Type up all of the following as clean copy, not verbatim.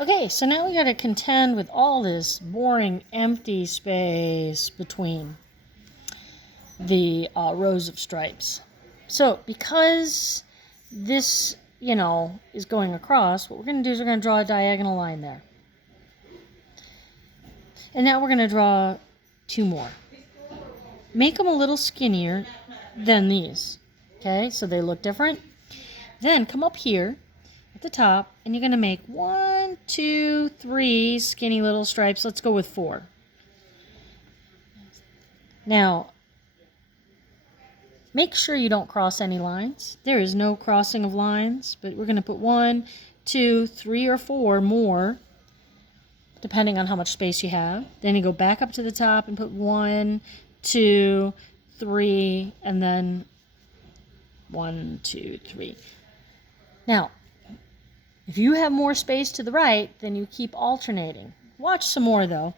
Okay, so now we got to contend with all this boring empty space between the rows of stripes. So because this, is going across, what we're going to do is we're going to draw a diagonal line there. And now we're going to draw two more. Make them a little skinnier than these. Okay, so they look different. Then come up here at the top, and you're going to make 1, 2, 3 skinny little stripes. Let's go with 4. Now, make sure you don't cross any lines. There is no crossing of lines, but we're going to put 1, 2, 3, or 4 more, depending on how much space you have. Then you go back up to the top and put 1, 2, 3, and then 1, 2, 3. Now, if you have more space to the right, then you keep alternating. Watch some more, though.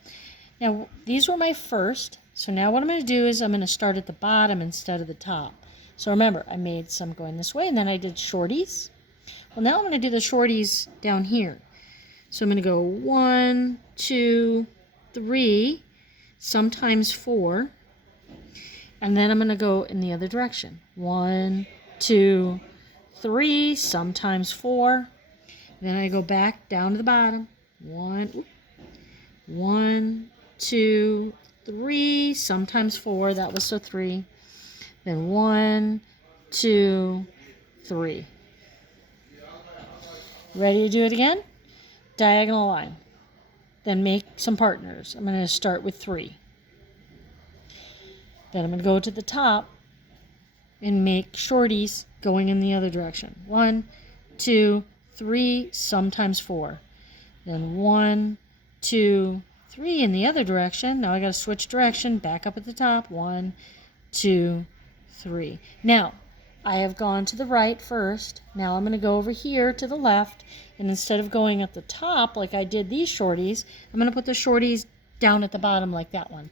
Now, these were my first. So now what I'm going to do is I'm going to start at the bottom instead of the top. So remember, I made some going this way, and then I did shorties. Well, now I'm going to do the shorties down here. So I'm going to go 1, 2, 3, sometimes 4. And then I'm going to go in the other direction. 1, 2, 3, sometimes 4. Then I go back down to the bottom. 1, 2, 3, sometimes 4. That was so 3. Then 1, 2, 3. Ready to do it again? Diagonal line. Then make some partners. I'm going to start with 3. Then I'm going to go to the top and make shorties going in the other direction. 1, 2, 3, sometimes 4. Then 1, 2, 3 in the other direction. Now I got to switch direction, back up at the top. 1, 2, 3. Now, I have gone to the right first. Now I'm going to go over here to the left, and instead of going at the top like I did these shorties, I'm going to put the shorties down at the bottom like that one.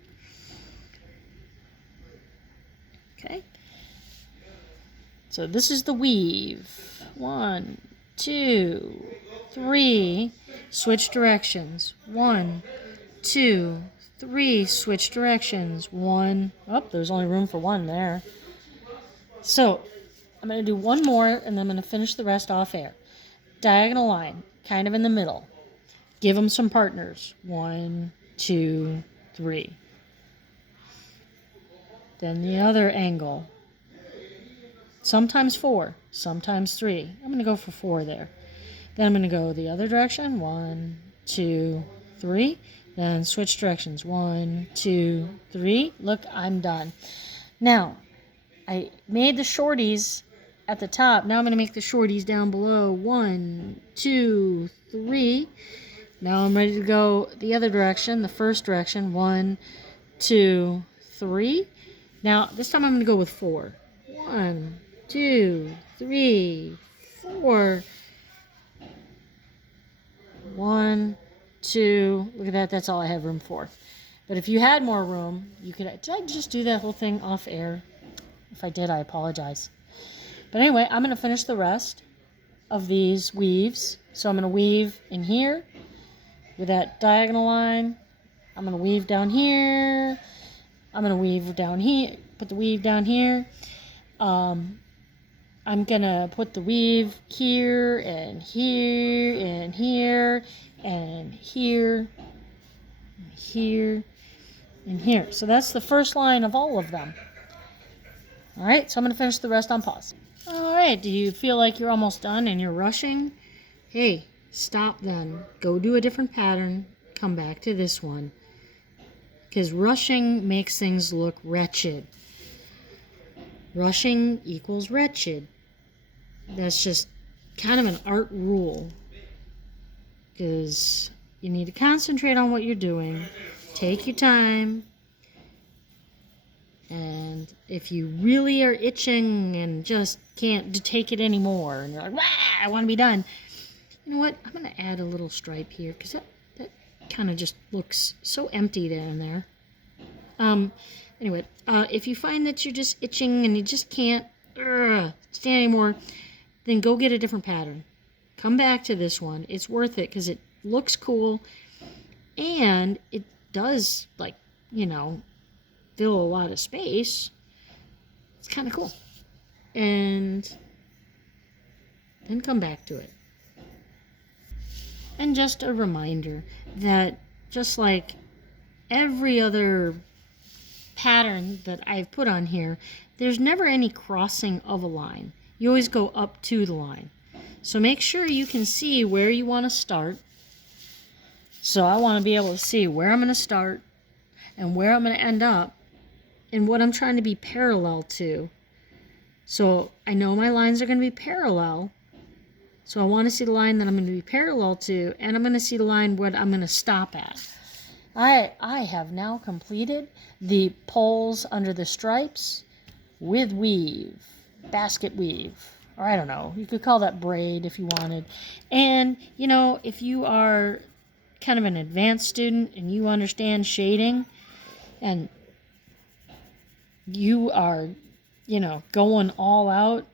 Okay? So this is the weave. 1, 2, 3, switch directions. 1, 2, 3, switch directions. 1, oh, there's only room for 1 there. So I'm going to do one more, and then I'm going to finish the rest off air. Diagonal line, kind of in the middle. Give them some partners. 1, 2, 3. Then the other angle. Sometimes 4, sometimes 3. I'm going to go for 4 there. Then I'm going to go the other direction. 1, 2, 3. Then switch directions. 1, 2, 3. Look, I'm done. Now, I made the shorties at the top. Now I'm going to make the shorties down below. 1, 2, 3. Now I'm ready to go the other direction, the first direction. 1, 2, 3. Now, this time I'm going to go with 4. 1, 2, 3, 4. 1, 2. Look at that. That's all I have room for. But if you had more room, you could. Did I just do that whole thing off air? If I did, I apologize. But anyway, I'm going to finish the rest of these weaves. So I'm going to weave in here with that diagonal line. I'm going to weave down here. I'm going to weave down here. Put the weave down here. I'm going to put the weave here and here and here and here and here and here. So that's the first line of all of them. All right, so I'm going to finish the rest on pause. All right, do you feel like you're almost done and you're rushing? Hey, stop then. Go do a different pattern. Come back to this one. Because rushing makes things look wretched. Rushing equals wretched. That's just kind of an art rule. Because you need to concentrate on what you're doing. Take your time. And if you really are itching and just can't take it anymore, and you're like, I want to be done. You know what? I'm going to add a little stripe here because that kind of just looks so empty down there. Anyway, if you find that you're just itching and you just can't stand anymore, then go get a different pattern. Come back to this one. It's worth it because it looks cool, and it does, like, you know, fill a lot of space. It's kind of cool. And then come back to it. And just a reminder that just like every other pattern that I've put on here, there's never any crossing of a line. You always go up to the line. So make sure you can see where you want to start. So I want to be able to see where I'm going to start and where I'm going to end up and what I'm trying to be parallel to. So I know my lines are going to be parallel. So I want to see the line that I'm going to be parallel to, and I'm going to see the line where I'm going to stop at. I have now completed the poles under the stripes with weave, basket weave, or I don't know, you could call that braid if you wanted. And, you know, if you are kind of an advanced student and you understand shading and you are, you know, going all out,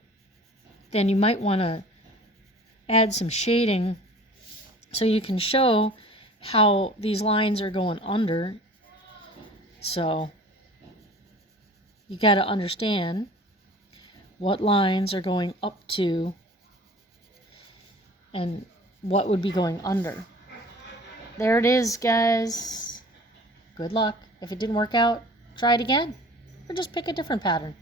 then you might want to add some shading so you can show how these lines are going under. So you got to understand what lines are going up to and what would be going under. There it is, guys. Good luck. If it didn't work out, try it again or just pick a different pattern.